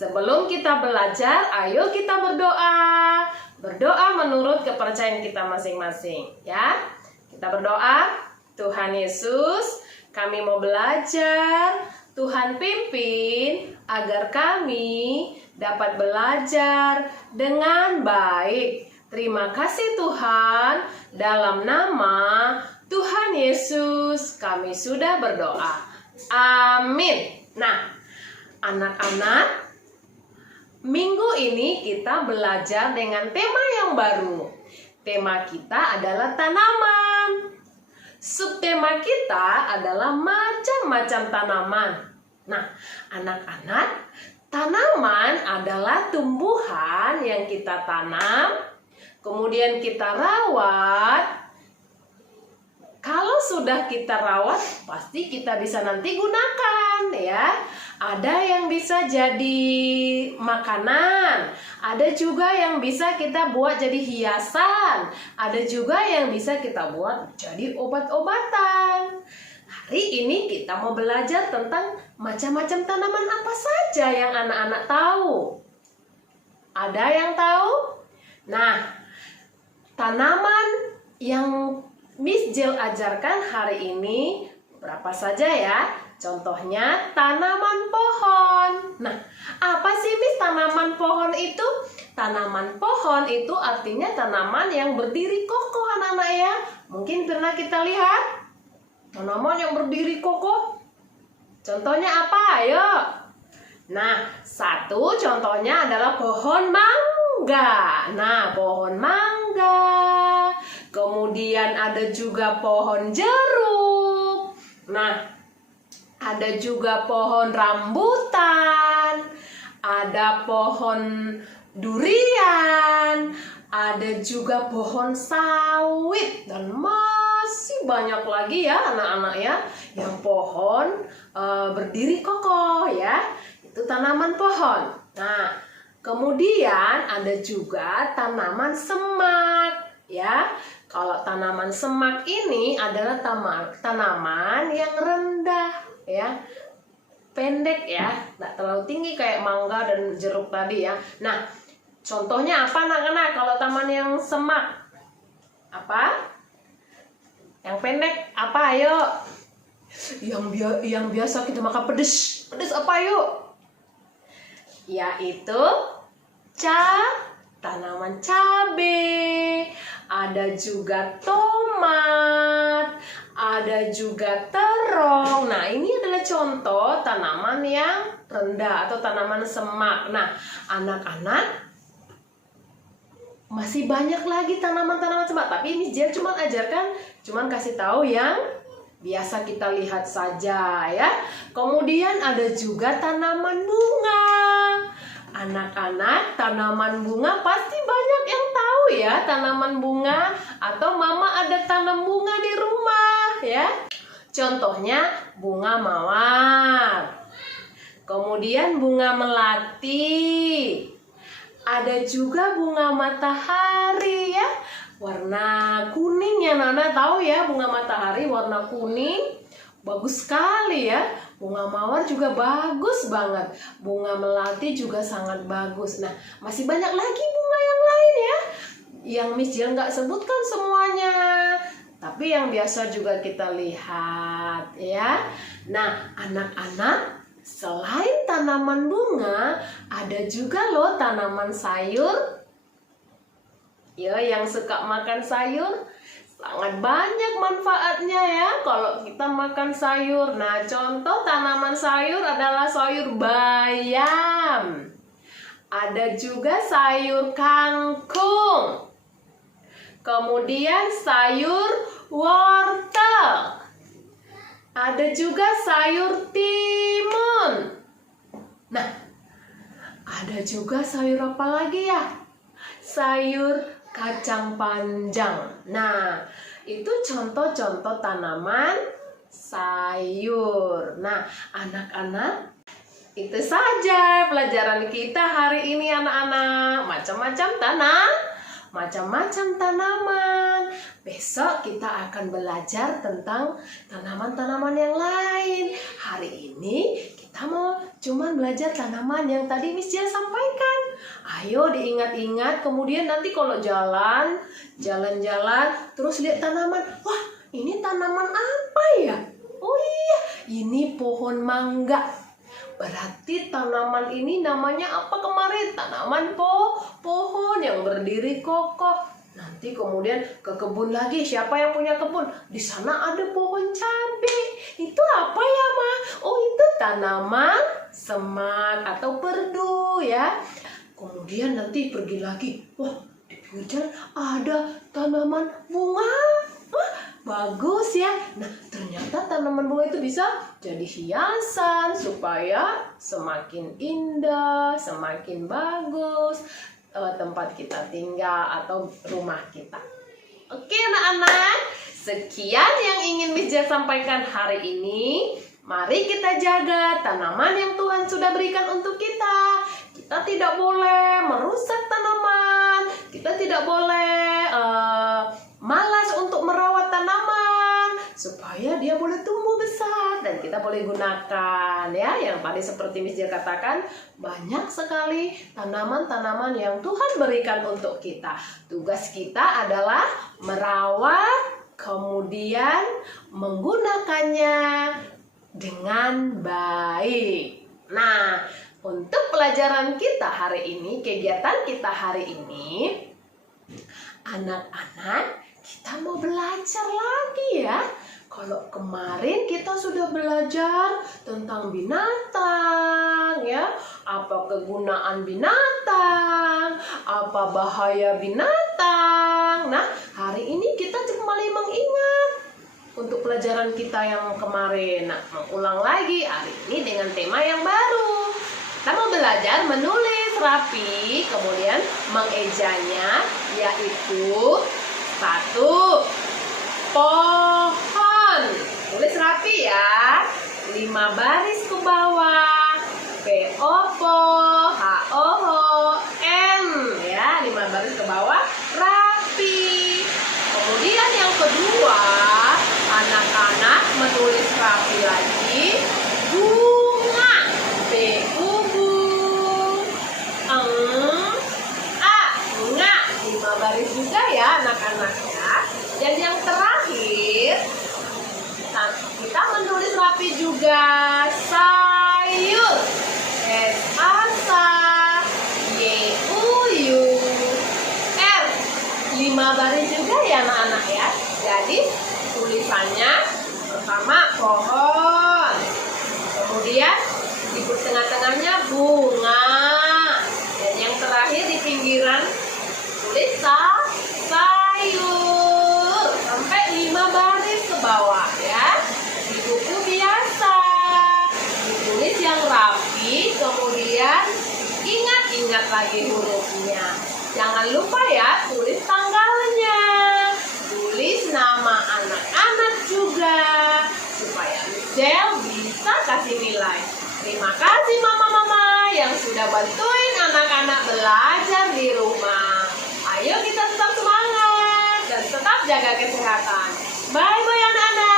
Sebelum kita belajar, ayo kita berdoa. Berdoa menurut kepercayaan kita masing-masing, ya. Kita berdoa. Tuhan Yesus, kami mau belajar. Tuhan pimpin agar kami dapat belajar dengan baik. Terima kasih Tuhan, dalam nama Tuhan Yesus kami sudah berdoa. Amin. Nah, anak-anak, minggu ini kita belajar dengan tema yang baru. Tema kita adalah tanaman. Subtema kita adalah macam-macam tanaman. Nah, anak-anak, tanaman adalah tumbuhan yang kita tanam, kemudian kita rawat. Kalau sudah kita rawat, pasti kita bisa nanti gunakan, ya. Ada yang bisa jadi makanan, ada juga yang bisa kita buat jadi hiasan, ada juga yang bisa kita buat jadi obat-obatan. Hari ini kita mau belajar tentang macam-macam tanaman apa saja yang anak-anak tahu. Ada yang tahu? Nah, tanaman yang Miss Jill ajarkan hari ini berapa saja ya? Contohnya tanaman pohon. Nah, apa sih Miss tanaman pohon itu? Tanaman pohon itu artinya tanaman yang berdiri kokoh anak-anak ya. Mungkin pernah kita lihat tanaman yang berdiri kokoh. Contohnya apa? Ayo. Nah, satu contohnya adalah pohon mangga. Nah, pohon mangga. Kemudian ada juga pohon jeruk. Nah, ada juga pohon rambutan, ada pohon durian, ada juga pohon sawit, dan masih banyak lagi ya anak-anak ya yang pohon berdiri kokoh ya. Itu tanaman pohon. Nah, kemudian ada juga tanaman semak ya. Kalau tanaman semak ini adalah tanaman yang rendah ya, pendek ya, nggak terlalu tinggi kayak mangga dan jeruk tadi ya. Nah, contohnya apa anak-anak kalau taman yang semak? Apa? Yang pendek apa? Ayo. Yang biasa kita makan pedes. Pedes apa yuk? Yaitu tanaman cabai. Ada juga tomat, ada juga terong. Nah, ini adalah contoh tanaman yang rendah atau tanaman semak. Nah, anak-anak, masih banyak lagi tanaman-tanaman semak. Tapi ini Jill cuma kasih tahu yang biasa kita lihat saja ya. Kemudian ada juga tanaman bunga. Anak-anak, tanaman bunga pasti banyak yang tahu ya tanaman bunga, atau mama ada tanam bunga di rumah ya. Contohnya bunga mawar. Kemudian bunga melati. Ada juga bunga matahari ya. Warna kuning ya, Nana tahu ya, bunga matahari warna kuning. Bagus sekali ya. Bunga mawar juga bagus banget. Bunga melati juga sangat bagus. Nah, masih banyak lagi bunga yang lain ya, yang Miss Jill nggak sebutkan semuanya, tapi yang biasa juga kita lihat ya. Nah, anak-anak, selain tanaman bunga, ada juga loh tanaman sayur. Ya, yang suka makan sayur, sangat banyak manfaatnya ya kalau kita makan sayur. Nah, contoh tanaman sayur adalah sayur bayam. Ada juga sayur kangkung. Kemudian sayur wortel. Ada juga sayur timun. Nah, ada juga sayur apa lagi ya? Sayur kacang panjang. Nah, itu contoh-contoh tanaman sayur. Nah, anak-anak, itu saja pelajaran kita hari ini anak-anak. Macam-macam tanaman. Besok kita akan belajar tentang tanaman-tanaman yang lain. Hari ini kita mau cuman belajar tanaman yang tadi Miss Jel sampaikan. Ayo diingat-ingat, kemudian nanti kalau jalan-jalan, terus lihat tanaman. Wah, ini tanaman apa ya? Oh iya, ini pohon mangga. Berarti tanaman ini namanya apa kemarin? Tanaman pohon yang berdiri kokoh. Nanti kemudian ke kebun lagi. Siapa yang punya kebun? Di sana ada pohon cabai. Itu apa ya, Ma? Oh, itu tanaman semak atau perdu ya. Kemudian nanti pergi lagi. Wah, di pinggir jalan ada tanaman bunga. Wah, bagus ya. Nah, ternyata tanaman bunga itu bisa jadi hiasan supaya semakin indah, semakin bagus tempat kita tinggal atau rumah kita. Oke anak-anak, sekian yang ingin Miss Jel sampaikan hari ini. Mari kita jaga tanaman yang Tuhan sudah berikan untuk kita. Kita tidak boleh merusak tanaman. Kita tidak boleh malas untuk merawat tanaman supaya dia boleh tumbuh besar dan kita boleh gunakan ya. Yang tadi seperti Miss Jel katakan, banyak sekali tanaman-tanaman yang Tuhan berikan untuk kita. Tugas kita adalah merawat, kemudian menggunakannya dengan baik. Nah, untuk pelajaran kita hari ini, kegiatan kita hari ini, anak-anak, kita mau belajar lagi ya. Kalau kemarin kita sudah belajar tentang binatang ya, apa kegunaan binatang, apa bahaya binatang. Nah, hari ini kita kembali mengingat untuk pelajaran kita yang kemarin. Nah, mengulang lagi hari ini dengan tema yang baru. Kita mau belajar menulis rapi, kemudian mengejanya, yaitu 1. Pohon. Tulis rapi ya. 5 baris ke bawah. P-O-P-H-O-N ya, 5 baris ke bawah, rapi. Kemudian yang kedua, anak-anak menulis rapi lagi. Bunga. Bunga. 5 baris juga ya anak-anak ya. Dan yang terakhir, kita menulis rapi juga. Sayur. S-A-Y-U-R. 5 baris juga ya anak-anak ya. Jadi tulisannya pertama pohon, kemudian di tengah-tengahnya bunga, dan yang terakhir di pinggiran tulis sayur sampai 5 baris ke bawah ya. Di buku biasa ditulis yang rapi, kemudian ingat lagi hurufnya. Jangan lupa ya, tulis tanggalnya, tulis nama anak-anak juga supaya Miss Jel bisa kasih nilai. Terima kasih mama-mama yang sudah bantuin anak-anak belajar di rumah. Ayo kita tetap semangat dan tetap jaga kesehatan. Bye-bye anak-anak.